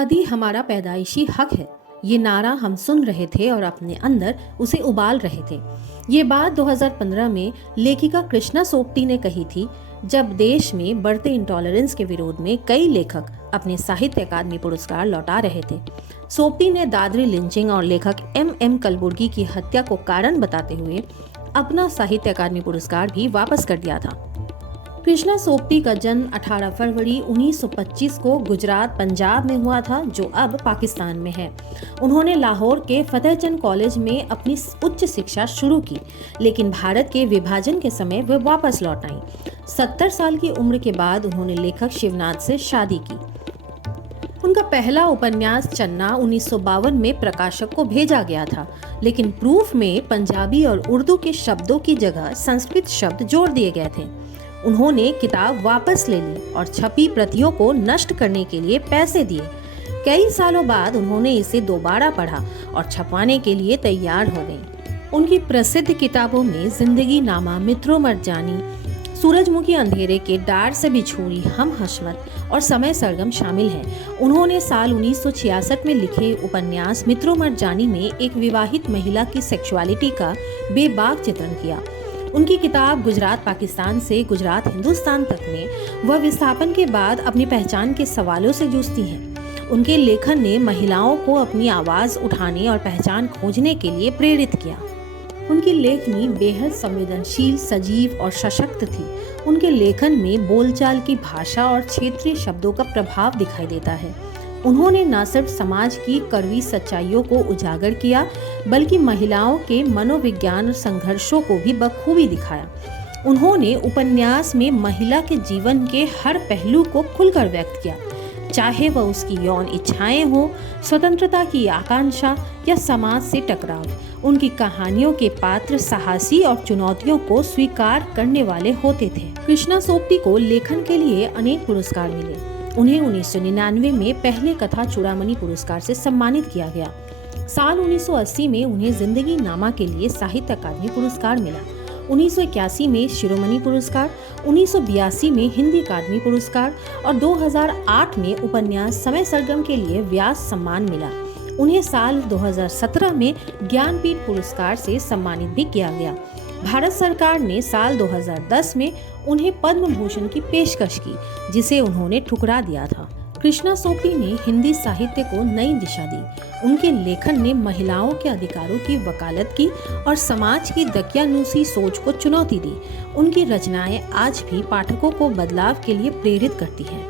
आज़ादी हमारा पैदाइशी हक है, ये नारा हम सुन रहे थे और अपने अंदर उसे उबाल रहे थे। ये बात 2015 में लेखिका कृष्णा सोपती ने कही थी, जब देश में बढ़ते इंटॉलरेंस के विरोध में कई लेखक अपने साहित्य अकादमी पुरस्कार लौटा रहे थे। सोपती ने दादरी लिंचिंग और लेखक एम कलबुर्गी की हत्या को कारण बताते हुए अपना साहित्य अकादमी पुरस्कार भी वापस कर दिया था। कृष्णा सोपती का जन्म 18 फरवरी 1925 को गुजरात पंजाब में हुआ था, जो अब पाकिस्तान में है। उन्होंने लाहौर के फतेहचंद कॉलेज में अपनी उच्च शिक्षा शुरू की, लेकिन भारत के विभाजन के समय वे वापस लौट आईं। 70 साल की उम्र के बाद उन्होंने लेखक शिवनाथ से शादी की। उनका पहला उपन्यास चन्ना 1952 में प्रकाशक को भेजा गया था, लेकिन प्रूफ में पंजाबी और उर्दू के शब्दों की जगह संस्कृत शब्द जोड़ दिए गए थे। उन्होंने किताब वापस ले ली और छपी प्रतियों को नष्ट करने के लिए पैसे दिए। कई सालों बाद उन्होंने इसे दोबारा पढ़ा और छपवाने के लिए तैयार हो गई। उनकी प्रसिद्ध किताबों में जिंदगी नामा, मित्रों मरजानी, सूरजमुखी अंधेरे के डार से बिछोरी, हम हशमत और समय सरगम शामिल हैं। उन्होंने साल 1966 में लिखे उपन्यास मित्रों मरजानी में एक विवाहित महिला की सेक्सुअलिटी का बेबाक चित्रण किया। उनकी किताब गुजरात पाकिस्तान से गुजरात हिंदुस्तान तक में वह विस्थापन के बाद अपनी पहचान के सवालों से जूझती हैं। उनके लेखन ने महिलाओं को अपनी आवाज़ उठाने और पहचान खोजने के लिए प्रेरित किया। उनकी लेखनी बेहद संवेदनशील, सजीव और सशक्त थी। उनके लेखन में बोलचाल की भाषा और क्षेत्रीय शब्दों का प्रभाव दिखाई देता है। उन्होंने न सिर्फ समाज की कड़वी सच्चाइयों को उजागर किया, बल्कि महिलाओं के मनोविज्ञान और संघर्षों को भी बखूबी दिखाया। उन्होंने उपन्यास में महिला के जीवन के हर पहलू को खुलकर व्यक्त किया, चाहे वह उसकी यौन इच्छाएं हो, स्वतंत्रता की आकांक्षा या समाज से टकराव। उनकी कहानियों के पात्र साहसी और चुनौतियों को स्वीकार करने वाले होते थे। कृष्णा सोपती को लेखन के लिए अनेक पुरस्कार मिले। उन्हें 1999 में पहले कथा चूड़ामणि पुरस्कार से सम्मानित किया गया। साल 1980 में उन्हें जिंदगी नामा के लिए साहित्य अकादमी पुरस्कार मिला। 1981 में शिरोमणि पुरस्कार, 1982 में हिंदी अकादमी पुरस्कार और 2008 में उपन्यास समय सरगम के लिए व्यास सम्मान मिला। उन्हें साल 2017 में ज्ञानपीठ पुरस्कार से सम्मानित भी किया गया। भारत सरकार ने साल 2010 में उन्हें पद्म भूषण की पेशकश की, जिसे उन्होंने ठुकरा दिया था। कृष्णा सोपती ने हिंदी साहित्य को नई दिशा दी। उनके लेखन ने महिलाओं के अधिकारों की वकालत की और समाज की दकियानूसी सोच को चुनौती दी। उनकी रचनाएं आज भी पाठकों को बदलाव के लिए प्रेरित करती हैं।